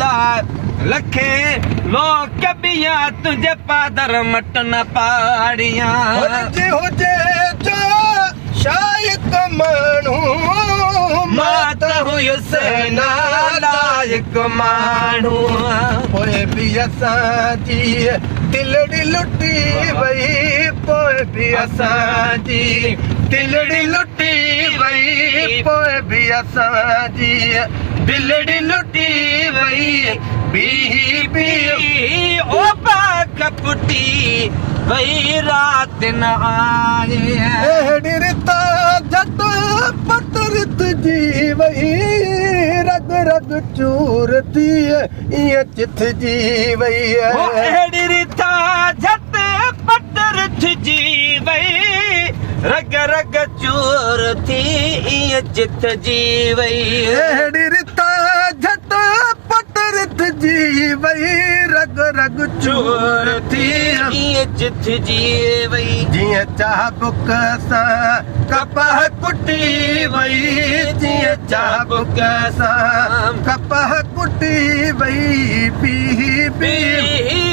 ला लखे लोग कबिया तुझे पादर मटन पाड़िया हुजे जो शायद मानू मात हुयुसि नालायक माण्हू पोइ बि असांजी दिलड़ी लुटी वई पोइ बि असांजी दिलड़ी लुटी वई पोइ बि असांजी दिलड़ी लुटी वई बी ओ पाक पुटी वई रात न आए अहिड़ी रिता झट पट रित जी वई रग रग चूर थी ईअं चिथ जी वई अहिड़ी रिता झट पट रिथ जी वई रग रग चूर थी ईअं चिथ जी वई अहिड़ी रिता झट पट रित जी वई रग रग चूर थी ईअं चिथ जी वई जीअं चाबुक सां कपह कुटी वई जीअं चाबुक सां कपह कुटी वई पी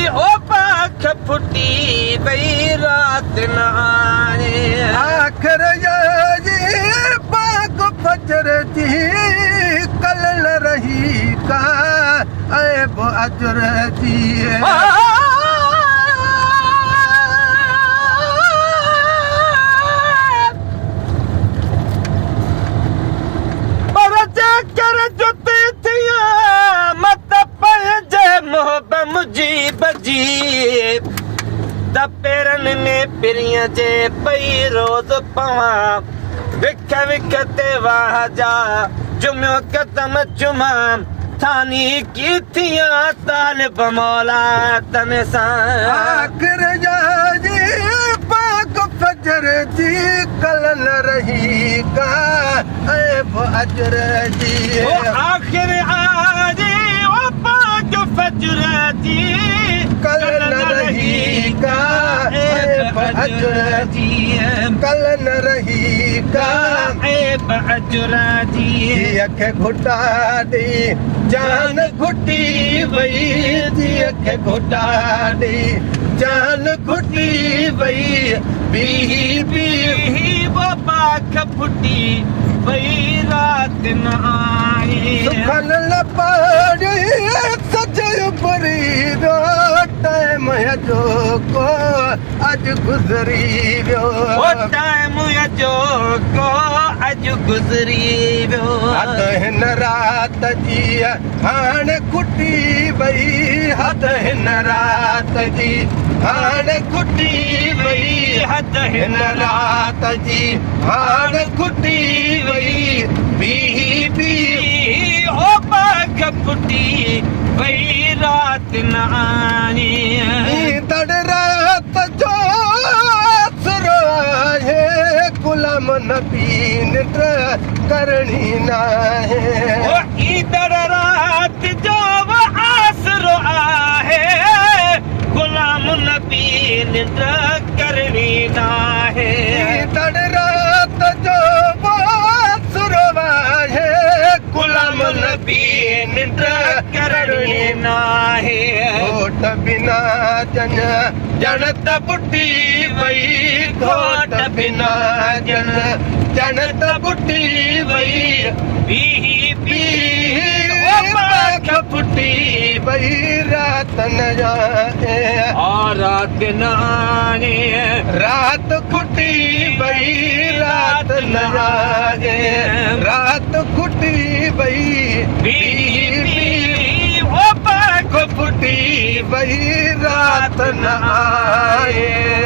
ओ पाख फुटी वई रात न आए आख़िर जी पाक फजर जी कल न रही का ऐब अजर जी पेरनि में पिरिय जे पई रोज़ पवां विख विख ते वाह जा जुमियो कदम चुमा थानी की थिया तालिब मौला तन सां आख़िर जी पाक फजर जी कल न रही का ऐब अजर जी आख़िर आजी ओ पाक फजर जी कल न रही का ऐब अजर जी कल न रही का ऐब अजर जी अख घुटा दी जान घुटी वई जी अख घुटा दी जान घुटी वई बी वो पाख फुटी वई रात न आए सुखन न पाड़ी सच उभरी वियो टाइम जो को अॼु गुज़री वियो टाइम जो को अॼु गुज़री वियो हद हिन रात जी हाणे खुटी वई हद हिन रात जी हाणे खुटी वई हद हिन रात जी हाणे खुटी वई बी ओ पाख फुटी वई रात न आए तड़ रात जो असुरो आहे गुलाम नबी निंड करणी नाहे ईदड़ रात जो आसरो आहे गुलाम नबी निंड करणी नाहे तड़ रात जो असुरो आहे गुलाम नबी निंड करणी नाहे घोट बिना जन जनत बुटी वई घोट बिना जन जनत बुटी वई पी पाख फुटी वई रात न जाए रात न आए रात खुटी वई रात न जाए रात खुटी वई ओ पाख फुटी वई रात न आए